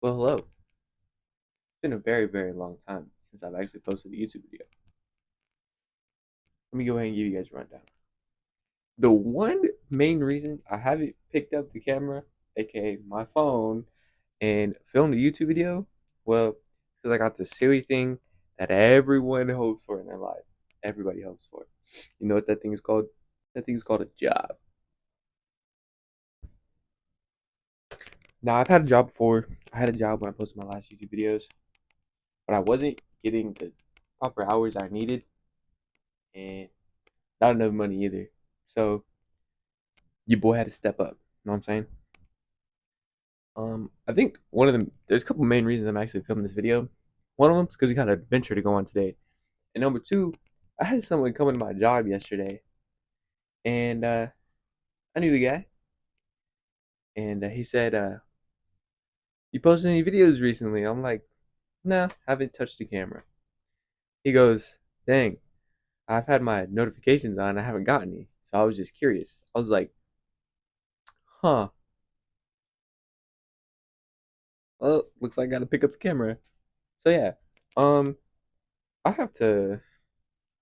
Well, hello. It's been a very, very long time since I've actually posted a YouTube video. Let me go ahead and give you guys a rundown. The one main reason I haven't picked up the camera, aka my phone, and filmed a YouTube video, well, because I got this silly thing that everyone hopes for in their life. Everybody hopes for. You know what that thing is called? That thing is called a job. Now, I've had a job before. I had a job when I posted my last YouTube videos, but I wasn't getting the proper hours I needed, and not enough money either. So your boy had to step up. You know what I'm saying? I think one of them. There's a couple main reasons I'm actually filming this video. One of them is because we got an adventure to go on today, and number two, I had someone come into my job yesterday, and I knew the guy, and he said, "You posted any videos recently?" I'm like, "Nah, haven't touched the camera." He goes, "Dang, I've had my notifications on. I haven't gotten any, so I was just curious." I was like, "Huh." Well, looks like I gotta pick up the camera. So yeah, um, I have to.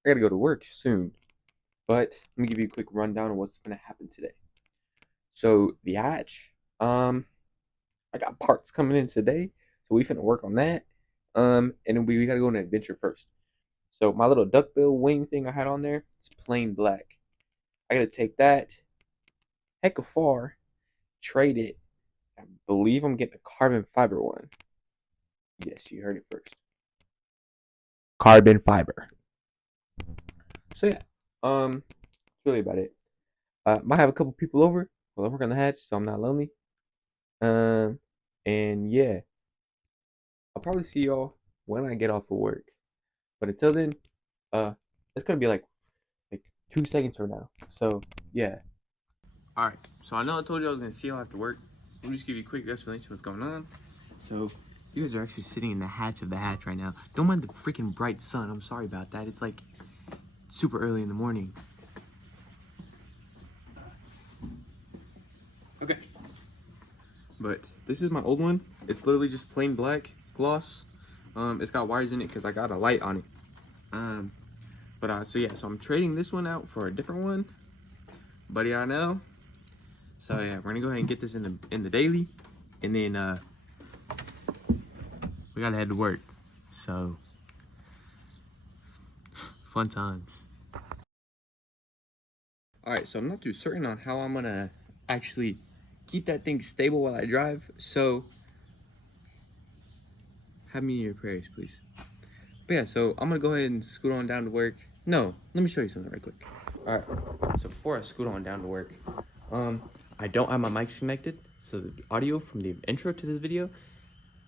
I gotta go to work soon, but let me give you a quick rundown of what's gonna happen today. So the hatch, I got parts coming in today, so we finna work on that. And then we gotta go on an adventure first. So my little duckbill wing thing I had on there, it's plain black. I gotta take that heck of far, trade it. I believe I'm getting a carbon fiber one. Yes, you heard it first. Carbon fiber. So yeah, that's really about it. Might have a couple people over while I work on the hatch, so I'm not lonely. Um, and yeah, I'll probably see y'all when I get off of work. But until then, uh, it's gonna be like 2 seconds from now. So yeah. All right. So I know I told you I was gonna see y'all after work. Let me just give you a quick explanation of what's going on. So you guys are actually sitting in the hatch of the hatch right now. Don't mind the freaking bright sun. I'm sorry about that. It's like super early in the morning. Okay. But this is my old one. It's literally just plain black gloss. It's got wires in it because I got a light on it. Um, so yeah, so I'm trading this one out for a different one. Buddy, I know. So yeah, we're gonna go ahead and get this in the daily, and then we gotta head to work. So fun times. All right, so I'm not too certain on how I'm gonna actually keep that thing stable while I drive. So have me in your prayers, please. But yeah, so I'm gonna go ahead and scoot on down to work. No, let me show you something right quick. All right, so before I scoot on down to work, um, I don't have my mics connected, so the audio from the intro to this video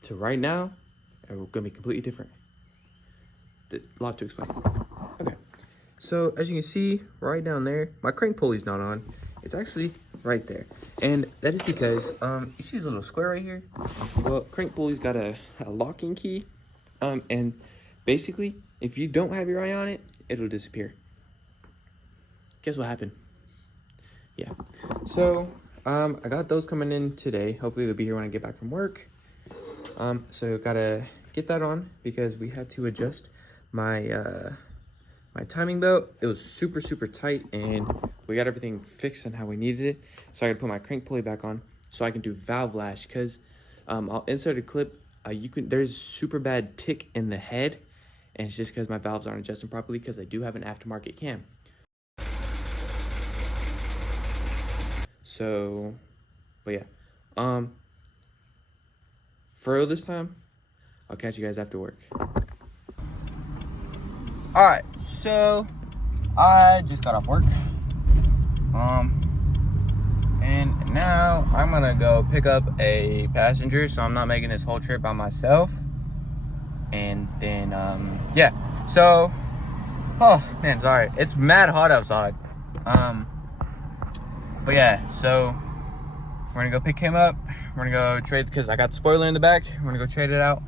to right now are gonna be completely different. A lot to explain. Okay, so as you can see right down there, my crank pulley's not on. It's actually right there, and that is because you see this little square right here. Well, crank pulley's got a locking key, and basically, if you don't have your eye on it, it'll disappear. Guess what happened? Yeah. So, I got those coming in today. Hopefully they'll be here when I get back from work. So gotta get that on because we had to adjust my my timing belt. It was super tight, and we got everything fixed on how we needed it. So I gotta put my crank pulley back on so I can do valve lash because I'll insert a clip. There's super bad tick in the head, and it's just because my valves aren't adjusting properly because I do have an aftermarket cam. So, but yeah, for real this time, I'll catch you guys after work. All right, so I just got off work, and now I'm gonna go pick up a passenger, so I'm not making this whole trip by myself. And then, yeah, so, oh man, sorry, it's mad hot outside. But yeah, so we're gonna go pick him up. We're gonna go trade because I got the spoiler in the back. We're gonna go trade it out,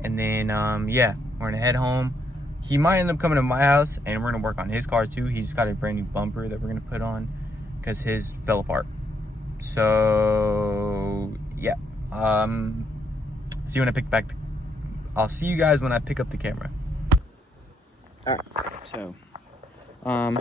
and then yeah, we're gonna head home. He might end up coming to my house, and we're gonna work on his car too. He's got a brand new bumper that we're gonna put on because his fell apart. So yeah, See you when I pick back. I'll see you guys when I pick up the camera. All right, so go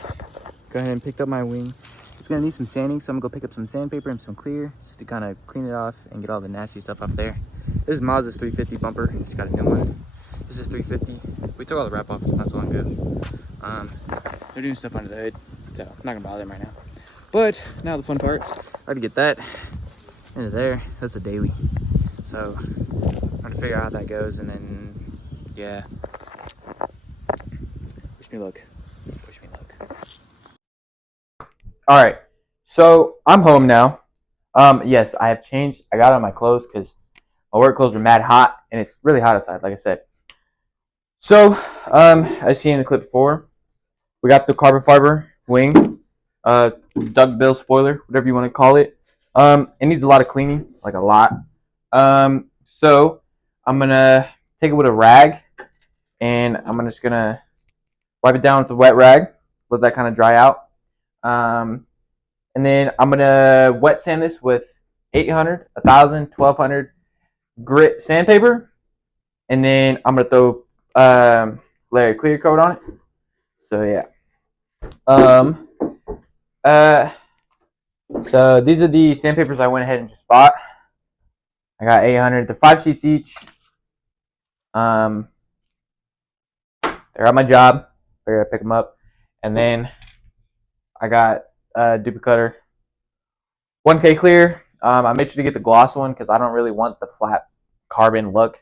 ahead and picked up my wing. It's gonna need some sanding, so I'm gonna go pick up some sandpaper and some clear just to kind of clean it off and get all the nasty stuff up there. This is Mazda's 350 bumper. Just got a new one. This is 350. We took all the wrap off not so long ago. They're doing stuff under the hood, so I'm not gonna bother them right now. But now the fun part, I have to get that into there. That's the daily. So I'm gonna figure out how that goes, and then yeah. Wish me luck. Wish me luck. All right, so I'm home now. Yes, I have changed. I got on my clothes because my work clothes are mad hot, and it's really hot outside, like I said. So, as seen in the clip before, we got the carbon fiber wing, duckbill spoiler, whatever you want to call it. It needs a lot of cleaning, like a lot. So I'm gonna take it with a rag, and I'm just gonna wipe it down with the wet rag, let that kind of dry out. And then I'm gonna wet sand this with 800, 1000, 1200 grit sandpaper, and then I'm gonna throw layer of clear coat on it. So yeah. So these are the sandpapers I went ahead and just bought. I got 800. They're 5 sheets each. They're at my job. I gotta pick them up, and then I got a duplicate cutter. 1K clear. I made sure to get the gloss one because I don't really want the flat carbon look.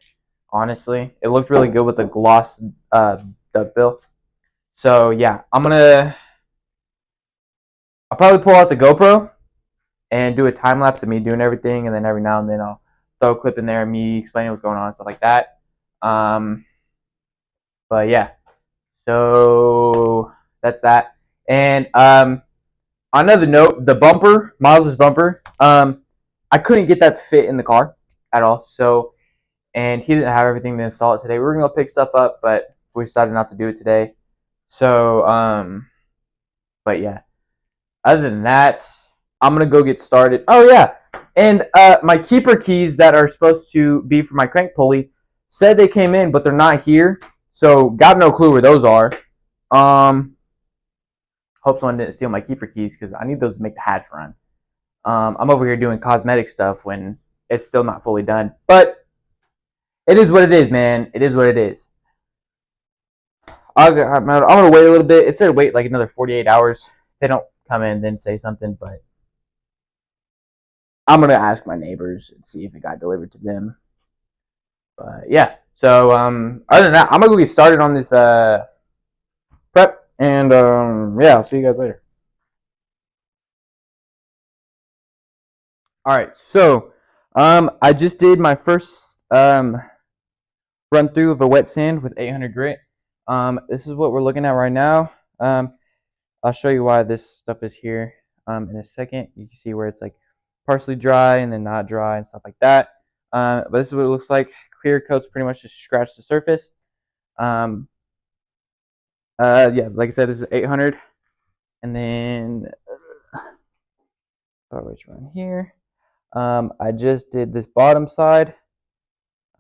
Honestly, it looked really good with the gloss duckbill. So yeah, I'll probably pull out the GoPro and do a time lapse of me doing everything, and then every now and then I'll throw a clip in there of me explaining what's going on and stuff like that. But yeah, so that's that. And on another note, the bumper, Miles' bumper, I couldn't get that to fit in the car at all. So, and he didn't have everything to install it today. We were gonna go pick stuff up, but we decided not to do it today. So, but yeah. Other than that, I'm gonna go get started. Oh yeah, and my keeper keys that are supposed to be for my crank pulley said they came in, but they're not here. So got no clue where those are. Hope someone didn't steal my keeper keys because I need those to make the hatch run. I'm over here doing cosmetic stuff when it's still not fully done, but it is what it is, man. It is what it is. I'm gonna wait a little bit. It said wait like another 48 hours. If they don't come in, then say something, but I'm gonna ask my neighbors and see if it got delivered to them. But yeah, so other than that, I'm gonna go get started on this prep, and yeah, I'll see you guys later. All right, so I just did my first run through of a wet sand with 800 grit. This is what we're looking at right now. I'll show you why this stuff is here in a second. You can see where it's like partially dry and then not dry and stuff like that. But this is what it looks like. Clear coat's pretty much just scratched the surface. Yeah, like I said, this is 800. And then, which one here? I just did this bottom side.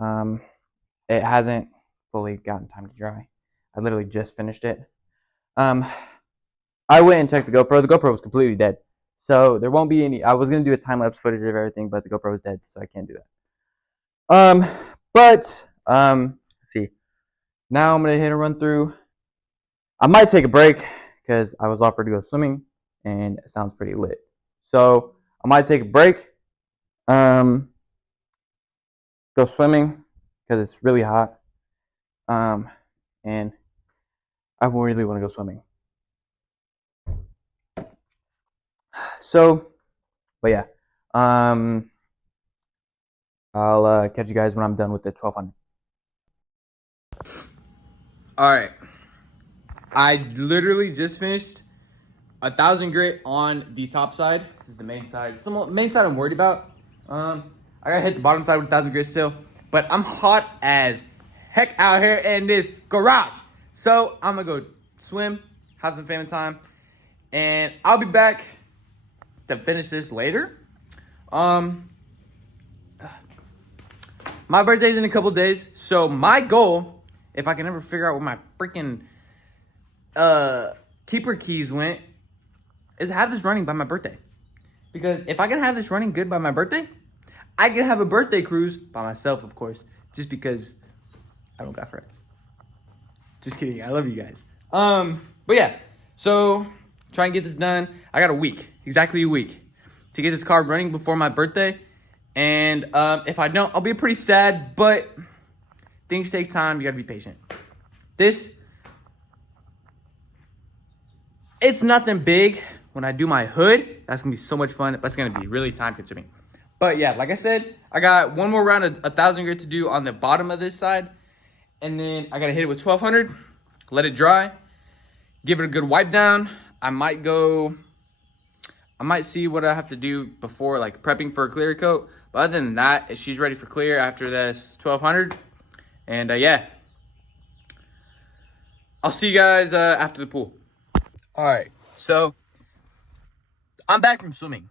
It hasn't fully gotten time to dry. I literally just finished it. I went and checked the GoPro. The GoPro was completely dead. So there won't be any. I was gonna do a time lapse footage of everything, but the GoPro is dead, so I can't do that. Let's see. Now I'm gonna hit a run through. I might take a break because I was offered to go swimming, and it sounds pretty lit. So I might take a break. Go swimming because it's really hot. And I really want to go swimming. So, but yeah. I'll catch you guys when I'm done with the 1200. All right. I literally just finished 1000 grit on the top side. This is the main side. The main side I'm worried about. I gotta hit the bottom side with 1000 grit still, but I'm hot as heck out here in this garage. So I'm gonna go swim, have some family time, and I'll be back to finish this later. My My birthday's in a couple days. So my goal, if I can ever figure out where my freaking keeper keys went, is to have this running by my birthday. Because if I can have this running good by my birthday, I can have a birthday cruise by myself, of course. Just because I don't got friends. Just kidding. I love you guys. But yeah. So try and get this done. I got a week. Exactly a week. To get this car running before my birthday. And if I don't, I'll be pretty sad. But things take time. You gotta be patient. It's nothing big. When I do my hood, that's gonna be so much fun. That's gonna be really time consuming. But yeah, like I said, I got one more round of 1,000 grit to do on the bottom of this side. And then I gotta hit it with 1,200, let it dry, give it a good wipe down. I might see what I have to do before, like prepping for a clear coat. But other than that, she's ready for clear after this 1,200. And yeah, I'll see you guys after the pool. All right, so I'm back from swimming,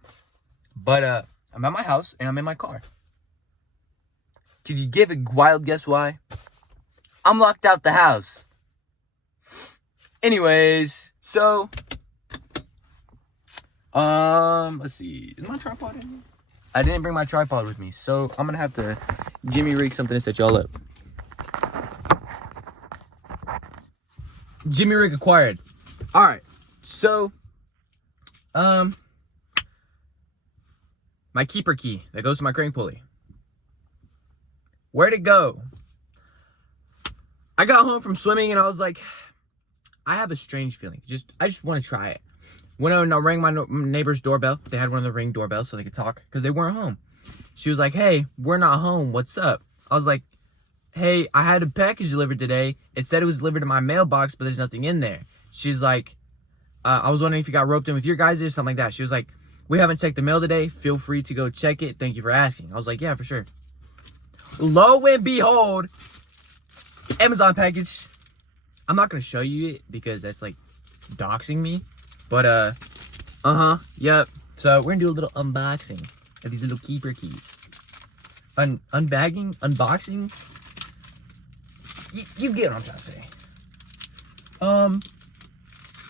but I'm at my house and I'm in my car. Could you give a wild guess why? I'm locked out the house. Anyways, so let's see. Is my tripod in here? I didn't bring my tripod with me, so I'm gonna have to Jimmy rig something to set y'all up. Jimmy rig acquired. All right, so my keeper key that goes to my crane pulley. Where'd it go? I got home from swimming and I was like, I have a strange feeling. I just want to try it. Went out and I rang my neighbor's doorbell. They had one of the Ring doorbells so they could talk because they weren't home. She was like, hey, we're not home. What's up? I was like, hey, I had a package delivered today. It said it was delivered to my mailbox, but there's nothing in there. She's like, I was wondering if you got roped in with your guys or something like that. She was like, we haven't checked the mail today. Feel free to go check it. Thank you for asking. I was like, yeah, for sure. Lo and behold, Amazon package. I'm not going to show you it because that's like doxing me. But, yep. So we're going to do a little unboxing of these little keeper keys. Unboxing. You get what I'm trying to say.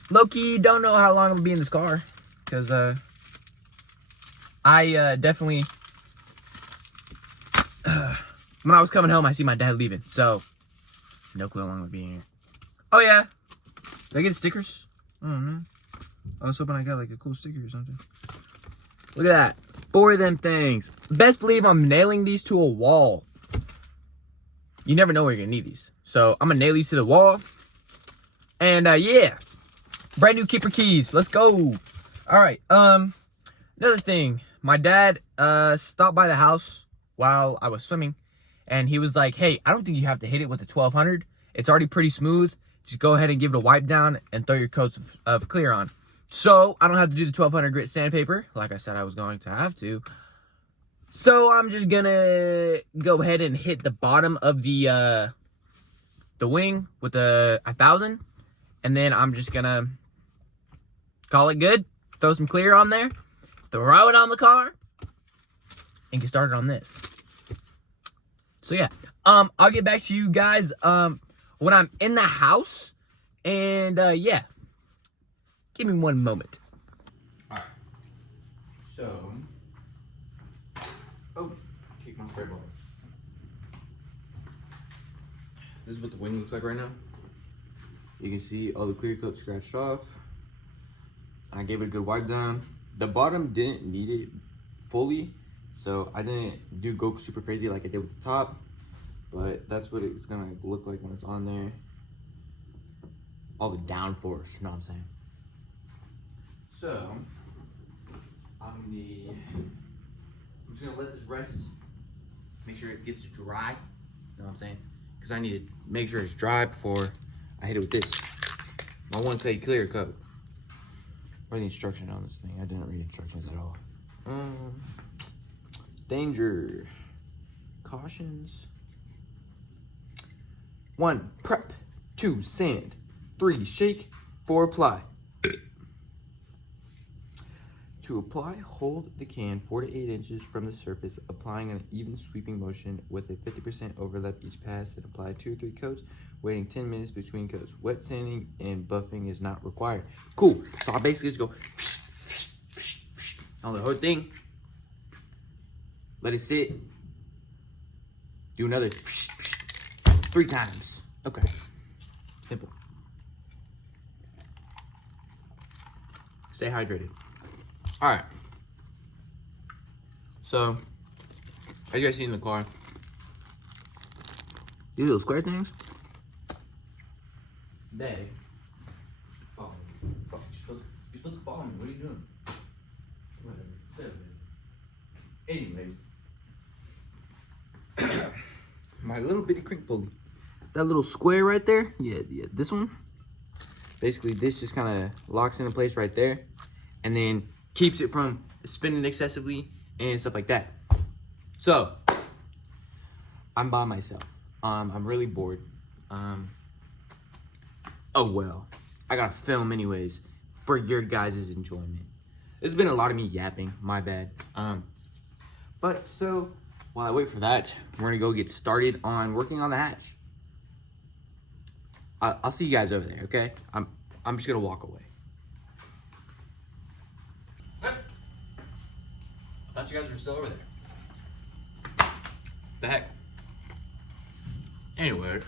Low-key, don't know how long I'm going to be in this car. Because, I definitely, when I was coming home, I see my dad leaving. So, no clue how long I'm going to be in here. Oh, yeah. Did I get stickers? I don't know. I was hoping I got like a cool sticker or something. Look at that. 4 of them things. Best believe I'm nailing these to a wall. You never know where you're going to need these. So, I'm going to nail these to the wall. And, yeah. Brand new keeper keys. Let's go. All right. Another thing. My dad stopped by the house while I was swimming. And he was like, hey, I don't think you have to hit it with the 1,200. It's already pretty smooth. Just go ahead and give it a wipe down and throw your coats of clear on. So, I don't have to do the 1,200 grit sandpaper. Like I said, I was going to have to. So, I'm just going to go ahead and hit the bottom of the wing with a 1,000. And then I'm just going to call it good. Throw some clear on there. Throw it on the car. And get started on this. So, yeah. I'll get back to you guys when I'm in the house. And, yeah. Give me one moment. Alright. So. Oh, kick my spray ball. This is what the wing looks like right now. You can see all the clear coat scratched off. I gave it a good wipe down. The bottom didn't need it fully, so I didn't go super crazy like I did with the top. But that's what it's gonna look like when it's on there. All the downforce, you know what I'm saying? So, I'm just gonna let this rest. Make sure it gets dry. You know what I'm saying? Because I need to make sure it's dry before I hit it with this. My 1K clear coat. Where's the instruction on this thing? I didn't read instructions at all. Danger. Cautions. 1, prep. 2, sand. 3, shake. 4, apply. To apply, hold the can 4 to 8 inches from the surface, applying an even sweeping motion with a 50% overlap each pass, and apply 2 or 3 coats, waiting 10 minutes between coats. Wet sanding and buffing is not required. Cool. So I basically just go on the whole thing, let it sit, do another 3 times. Okay. Simple. Stay hydrated. All right. So, as you guys see in the car, these little square things, they follow me. Fuck, you're supposed to follow me. What are you doing? Whatever. Anyways, my little bitty crank pulley. That little square right there, yeah, this one. Basically, this just kind of locks into place right there, and then keeps it from spinning excessively and stuff like that. So, I'm by myself. I'm really bored. Oh well, I gotta film anyways for your guys' enjoyment. There's been a lot of me yapping, my bad. But so, while I wait for that, we're gonna go get started on working on the hatch. I'll see you guys over there, okay? I'm just gonna walk away. I thought you guys were still over there. The heck? Anyway.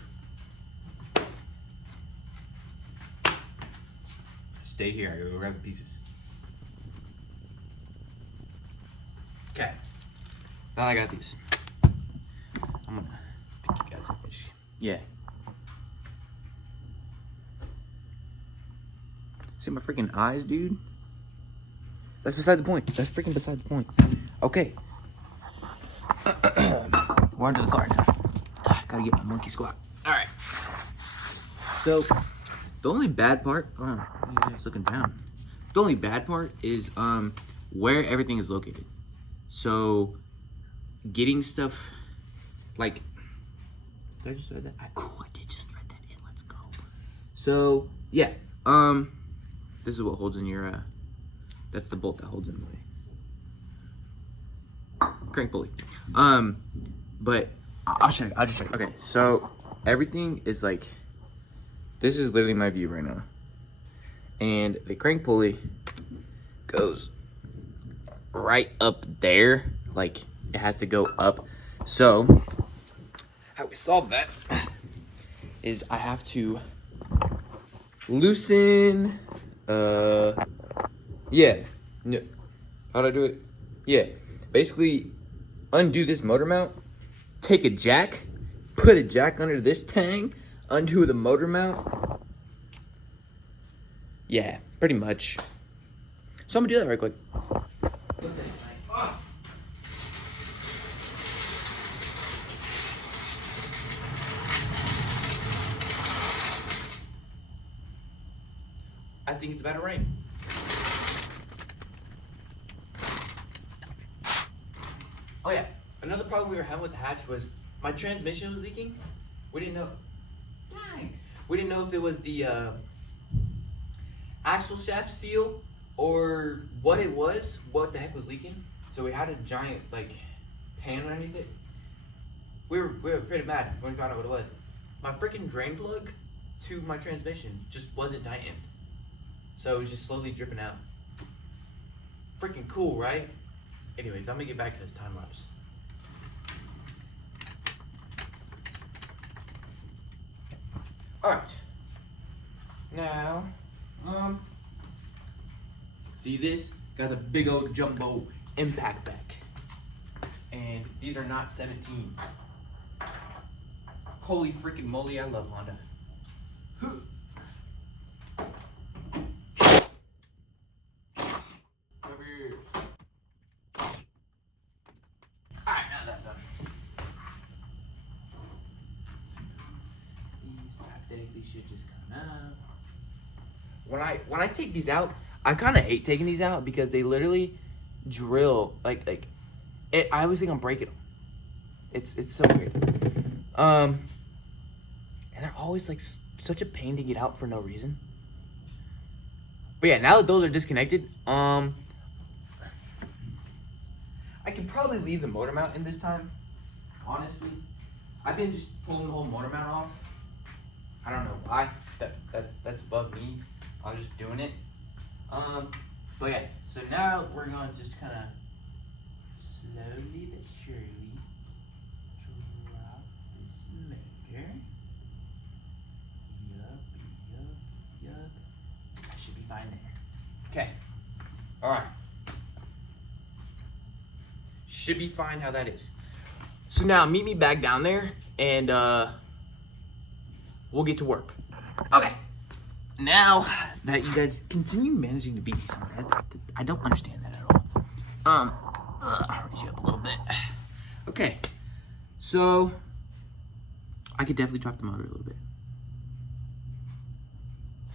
Stay here, I gotta go grab the pieces. Okay. Now I got these. I'm gonna pick you guys up. Yeah. See my freaking eyes, dude? That's beside the point. That's freaking beside the point. Okay. We're onto the car now. Gotta get my monkey squat. Alright. So, the only bad part... Oh, you guys looking down. The only bad part is where everything is located. So, getting stuff like... Did I just read that? Cool, I did just read that in. Let's go. So, yeah. This is what holds in your... That's the bolt that holds in the way. Crank pulley. But I'll show you. I'll just show you. Okay, so everything is like, this is literally my view right now. And the crank pulley goes right up there. Like, it has to go up. So, how we solve that is I have to loosen, yeah. No. How'd I do it? Yeah. Basically, undo this motor mount, take a jack, put a jack under this tang, undo the motor mount. Yeah, pretty much. So I'm gonna do that right quick. I think it's about to rain. Oh yeah, another problem we were having with the hatch was my transmission was leaking. We didn't know. Dang. We didn't know if it was the axle shaft seal or what it was, what the heck was leaking. So we had a giant like pan underneath it. We were pretty mad when we found out what it was. My freaking drain plug to my transmission just wasn't tightened. So it was just slowly dripping out. Freaking cool, right? Anyways, I'm gonna get back to this time lapse. Alright. Now, see this? Got the big old jumbo impact back. And these are not 17. Holy freaking moly, I love Honda. Should just come out. When I take these out, I kind of hate taking these out because they literally drill like it. I always think I'm breaking them. It's so weird. And they're always like such a pain to get out for no reason. But yeah, now that those are disconnected, I can probably leave the motor mount in this time. Honestly, I've been just pulling the whole motor mount off. I don't know why. That's above me. I'm just doing it. But yeah. So now we're gonna just kind of slowly but surely drop this motor. Yup. That should be fine there. Okay. All right. Should be fine how that is. So now meet me back down there and we'll get to work. Okay. Now that you guys continue managing to beat me somewhere, I don't understand that at all. Raise you up a little bit. Okay. So I could definitely drop the motor a little bit.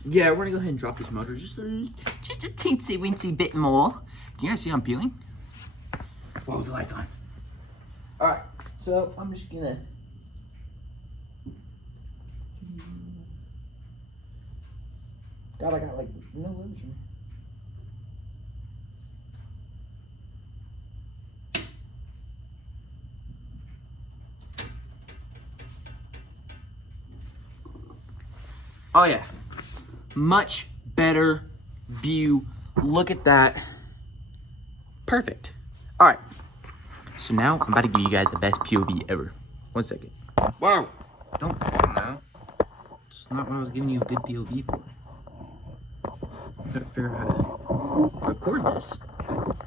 Yeah, we're gonna go ahead and drop this motor just a teensy weensy bit more. Can you guys see I'm peeling? Whoa, the light's on. Alright, so I'm just gonna God, I got like no lotion. Oh yeah. Much better view. Look at that. Perfect. All right. So now I'm about to give you guys the best POV ever. 1 second. Wow. Don't fall now. It's not what I was giving you a good POV for. I gotta figure out how to record this.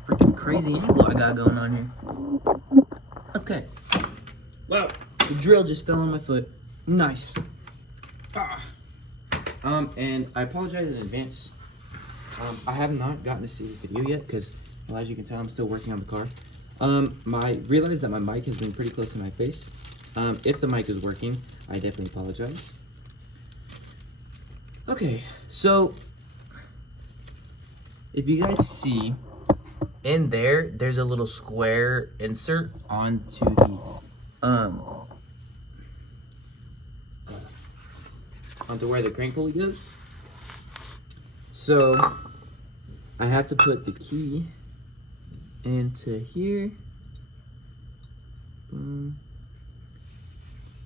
Freaking crazy angle I got going on here. Okay. Wow. The drill just fell on my foot. Nice. Ah. And I apologize in advance. I have not gotten to see this video yet because, well, as you can tell, I'm still working on the car. I realized that my mic has been pretty close to my face. If the mic is working, I definitely apologize. Okay, so if you guys see in there, there's a little square insert onto the onto where the crank pulley goes. So I have to put the key into here. Boom.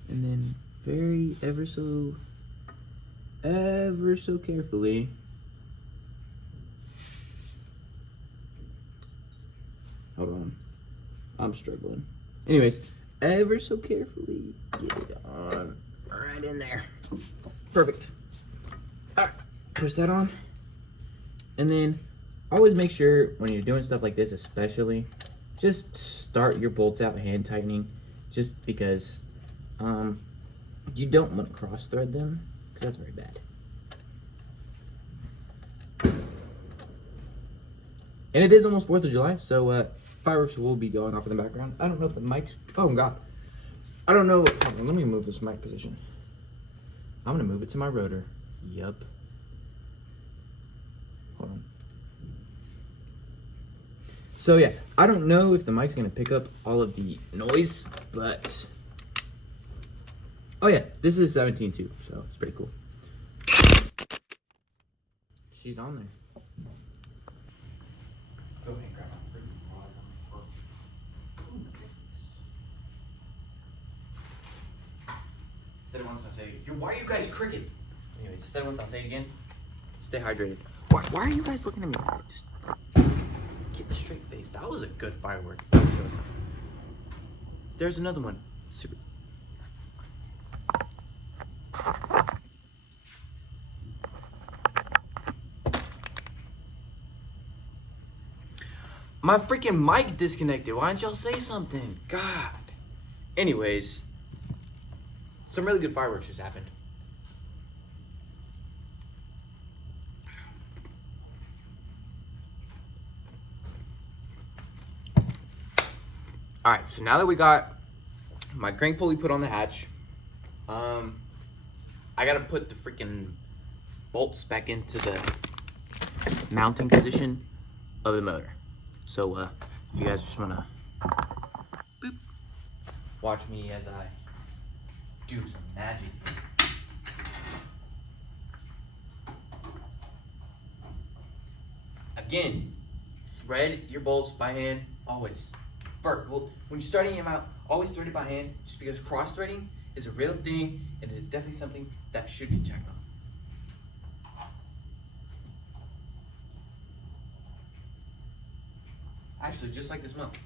And then very ever so carefully hold on, I'm struggling. Anyways, ever so carefully get it on right in there. Perfect. All right, push that on. And then always make sure when you're doing stuff like this, especially, just start your bolts out hand tightening, just because you don't want to cross thread them, because that's very bad. And it is almost 4th of July, so fireworks will be going off in the background. I don't know if the mic's, oh God. I don't know, hold on, let me move this mic position. I'm gonna move it to my rotor. Yup. Hold on. So yeah, I don't know if the mic's gonna pick up all of the noise, but oh yeah, this is 17.2, so it's pretty cool. She's on there. Go ahead and grab my freaking rod on the perch. Said it once, I'll say it again. Why are you guys cricket? Anyways, said it once, I'll say it again. Stay hydrated. Why are you guys looking at me? Just keep a straight face. That was a good firework. There's another one. Super. My freaking mic disconnected. Why didn't y'all say something? God. Anyways, some really good fireworks just happened. All right, so now that we got my crank pulley put on the hatch, I gotta put the freaking bolts back into the mounting position of the motor. So if you guys just wanna boop, watch me as I do some magic. Again, thread your bolts by hand, always. Well, when you're starting them out, always thread it by hand, just because cross threading is a real thing, and it is definitely something that should be checked on. Actually, just like this month,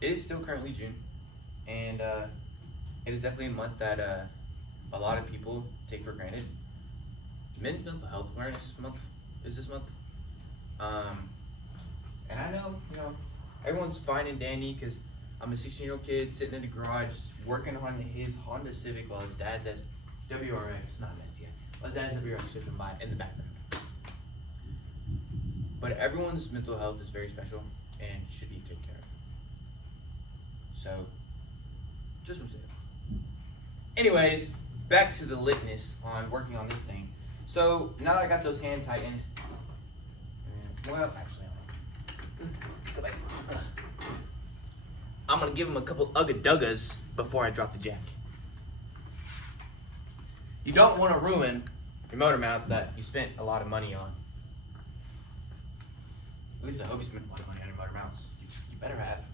it is still currently June, and it is definitely a month that a lot of people take for granted. Men's Mental Health Awareness Month is this month, and I know, everyone's fine and dandy because I'm a 16-year-old kid sitting in the garage working on his Honda Civic while his dad's WRX, not an STI, while his dad's WRX is in the background. But everyone's mental health is very special and should be taken care of. So, just want to say that. Anyways, back to the litness on working on this thing. So, now that I got those hand tightened, well, actually, go back. I'm gonna give him a couple ugga-duggas before I drop the jack. You don't want to ruin your motor mounts that you spent a lot of money on. At least I hope you spent a lot of money on your motor mounts. You better have.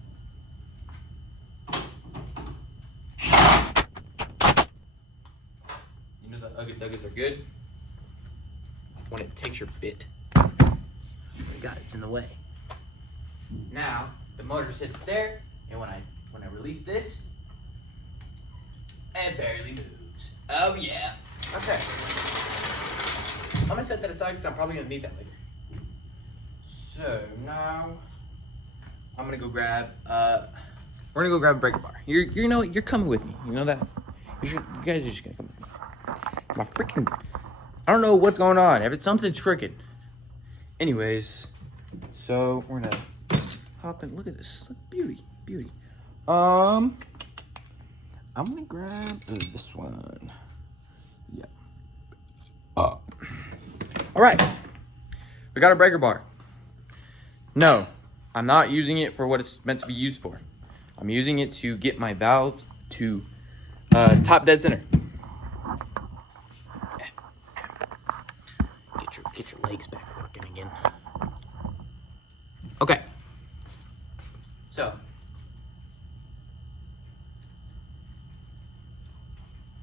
You know the ugga-duggas are good when it takes your bit. Oh my God, it's in the way. Now the motor sits there, and when I release this, it barely moves. Oh yeah. Okay. I'm gonna set that aside because I'm probably gonna need that later. So now I'm gonna go grab. We're gonna go grab a breaker bar. You're coming with me. You know that. You guys are just gonna come with me. My freaking. I don't know what's going on. If it's something's crooked. Anyways, so we're gonna hop in. Look at this. Look, beauty. I'm gonna grab this one. Yeah. All right. We got a breaker bar. No, I'm not using it for what it's meant to be used for. I'm using it to get my valves to top dead center. Get your legs back working again. Okay. So,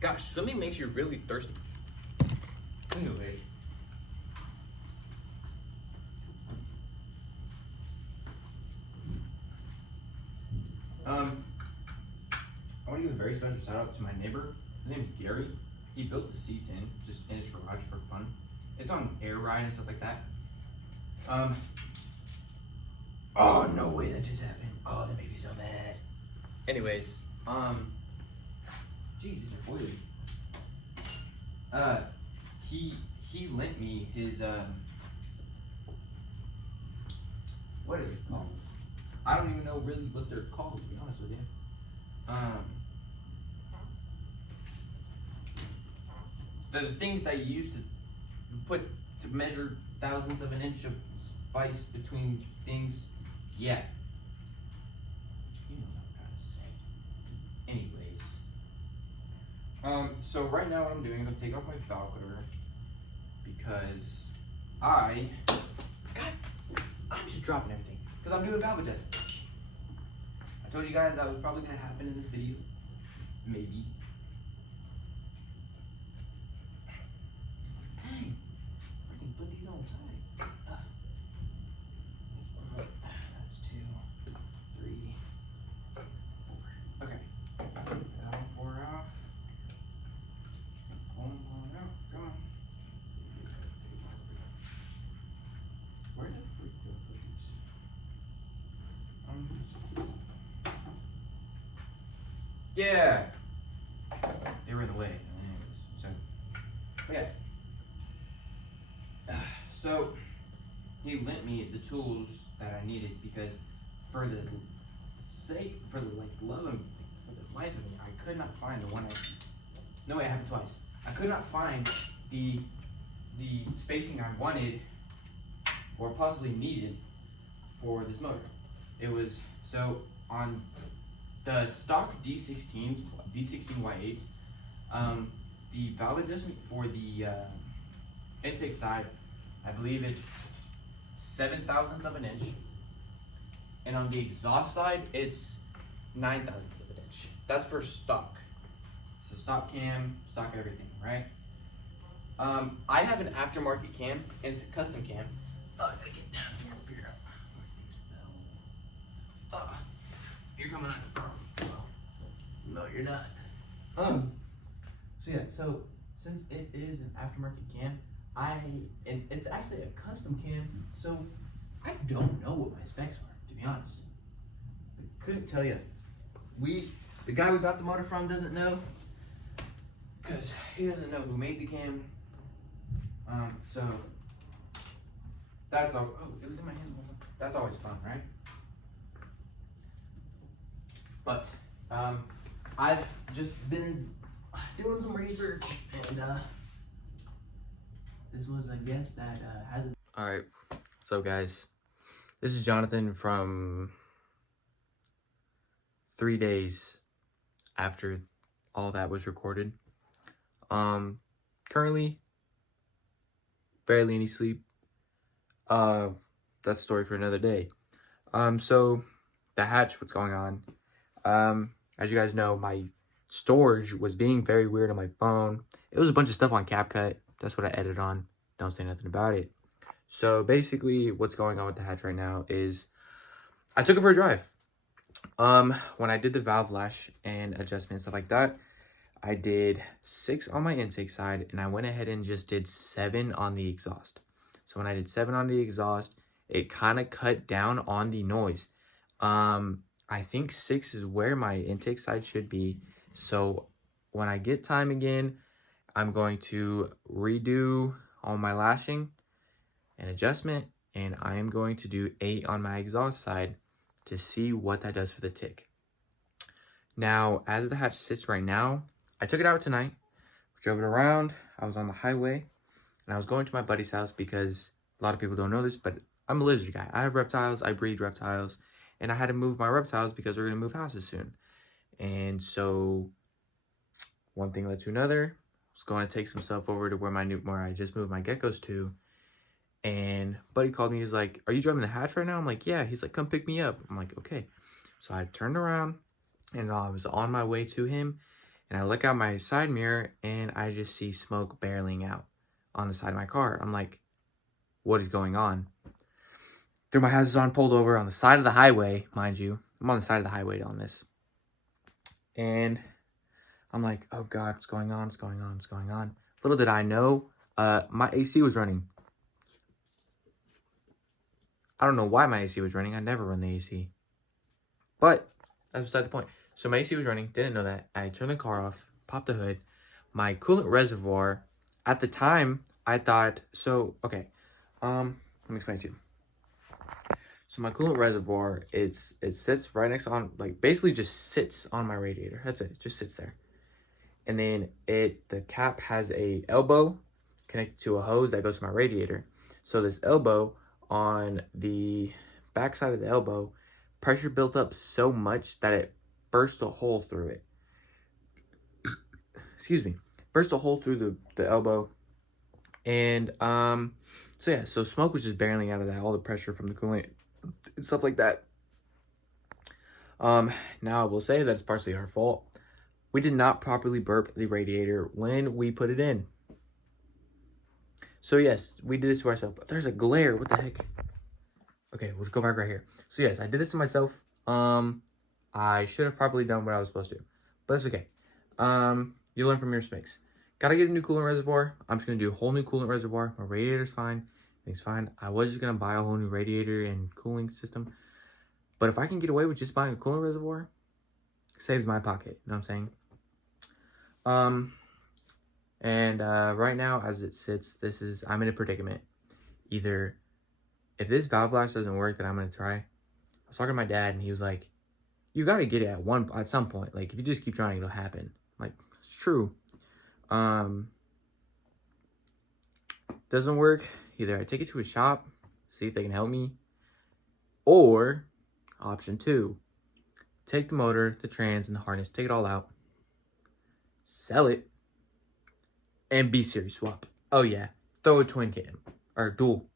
gosh, swimming makes you really thirsty. Anyway. I want to give a very special shout out to my neighbor. His name is Gary. He built a C10 just in his garage for fun. It's on air ride and stuff like that. Oh, no way that just happened. Oh, that made me so mad. Anyways, Jesus, they're boiling. He lent me his, what are they called? I don't even know really what they're called, to be honest with you. The things that you used to put to measure thousandths of an inch of spice between things. Yeah. You know what I'm trying to say. Anyways. So right now what I'm doing is I'm taking off my valve cover because I'm just dropping everything because I'm doing valve adjustment. I told you guys that was probably gonna happen in this video. Maybe. Dang. I can put these on tight. That's 2, 3, 4. Okay. Now 4 off. One out. Come on. Where the freak did I put these? Yeah. They were in the way. Anyways, so okay. So he lent me the tools that I needed because for the love of, for the life of me, I could not find the one no wait, I have it twice. I could not find the spacing I wanted or possibly needed for this motor. It was so on the stock D16 Y8s, the valve adjustment for the intake side, I believe it's 7 thousandths of an inch, And on the exhaust side, it's 9 thousandths of an inch. That's for stock. So stock cam, stock everything, right? I have an aftermarket cam, and it's a custom cam. I gotta get down here and figure out where things fell. You're coming on. No, you're not. So yeah, so since it is an aftermarket cam, and it's actually a custom cam, so I don't know what my specs are, to be honest. I couldn't tell you. The guy we got the motor from doesn't know, because he doesn't know who made the cam. So that's all. Oh, it was in my hand. That's always fun, right? But I've just been doing some research, and this was a guest that hasn't. All right, so guys, this is Jonathan from 3 days after all that was recorded. Currently barely any sleep. That's a story for another day. So the hatch, what's going on? As you guys know, my storage was being very weird on my phone. It was a bunch of stuff on CapCut. That's what I edited on. Don't say nothing about it. So basically what's going on with the hatch right now is I took it for a drive. When I did the valve lash and adjustment and stuff like that, I did 6 on my intake side, and I went ahead and just did 7 on the exhaust. So when I did 7 on the exhaust, it kind of cut down on the noise. I think 6 is where my intake side should be. So when I get time again, I'm going to redo all my lashing and adjustment, and I am going to do 8 on my exhaust side to see what that does for the tick. Now, as the hatch sits right now, I took it out tonight, drove it around. I was on the highway, and I was going to my buddy's house because a lot of people don't know this, but I'm a lizard guy. I have reptiles, I breed reptiles, and I had to move my reptiles because we're going to move houses soon. And so one thing led to another. I was going to take some stuff over to where I just moved my geckos to. And buddy called me. He's like, "Are you driving the hatch right now?" I'm like, "Yeah." He's like, "Come pick me up." I'm like, "Okay." So I turned around, and I was on my way to him. And I look out my side mirror, and I just see smoke barreling out on the side of my car. I'm like, what is going on? Threw my hazards on, pulled over on the side of the highway, mind you. I'm on the side of the highway on this. And I'm like, oh God, what's going on? What's going on? What's going on? Little did I know, my AC was running. I don't know why my AC was running. I never run the AC. But that's beside the point. So my AC was running. Didn't know that. I turned the car off, popped the hood. My coolant reservoir, at the time, I thought, so, okay. Let me explain to you. So my coolant reservoir, it sits right next on, like, basically just sits on my radiator. That's it. It just sits there. And then the cap has a elbow connected to a hose that goes to my radiator. So this elbow, on the back side of the elbow, pressure built up so much that it burst a hole through it. Excuse me. Burst a hole through the elbow. And so yeah, so smoke was just barreling out of that, all the pressure from the coolant and stuff like that. Now I will say that it's partially our fault. We did not properly burp the radiator when we put it in. So yes, we did this to ourselves. But there's a glare. What the heck? Okay, let's go back right here. So yes, I did this to myself. I should have probably done what I was supposed to, but it's okay. You learn from your mistakes. Gotta get a new coolant reservoir. I'm just gonna do a whole new coolant reservoir. My radiator's fine. Everything's fine. I was just gonna buy a whole new radiator and cooling system, but if I can get away with just buying a coolant reservoir, it saves my pocket. You know what I'm saying? And right now, as it sits, I'm in a predicament. Either if this valve lash doesn't work, then I'm gonna try. I was talking to my dad, and he was like, "You gotta get it at some point. Like, if you just keep trying, it'll happen." I'm like, it's true. Doesn't work. Either I take it to a shop, see if they can help me, or option 2, take the motor, the trans, and the harness, take it all out, sell it, and B-series swap. Oh yeah, throw a twin cam or dual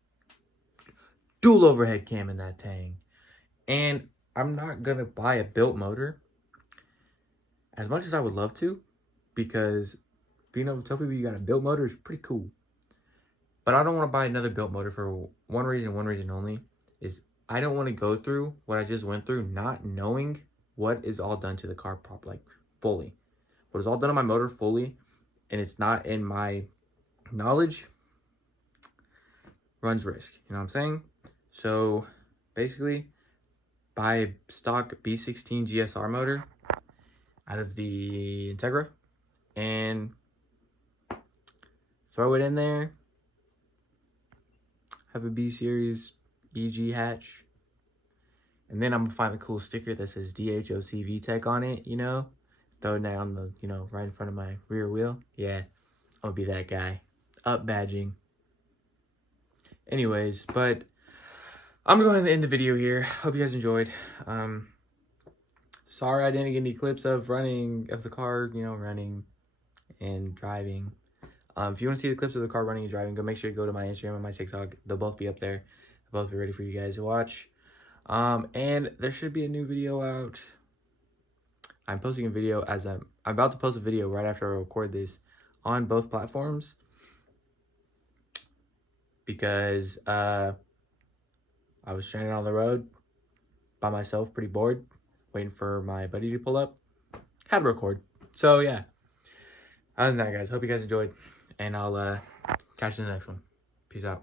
overhead cam in that thing, And I'm not gonna buy a built motor as much as I would love to, because being able to tell people you got a built motor is pretty cool. But I don't want to buy another built motor for one reason only, is I don't want to go through what I just went through not knowing what is all done to the car like fully. What is all done on my motor fully, and it's not in my knowledge, runs risk. You know what I'm saying? So basically, buy a stock B16 GSR motor out of the Integra and throw it in there. Have a B series EG hatch, and then I'm gonna find the cool sticker that says DHOC VTEC on it, you know, throw that on the, you know, right in front of my rear wheel. Yeah, I'll be that guy. Up badging. Anyways, but I'm gonna go ahead and end the video here. Hope you guys enjoyed. Sorry I didn't get any clips of running of the car, you know, running and driving. If you want to see the clips of the car running and driving, go make sure to go to my Instagram and my TikTok. They'll both be up there. They'll both be ready for you guys to watch. And there should be a new video out. I'm posting a video as I'm about to post a video right after I record this on both platforms, because I was stranded on the road by myself, pretty bored, waiting for my buddy to pull up. Had to record. So yeah. Other than that, guys, hope you guys enjoyed, and I'll catch you in the next one. Peace out.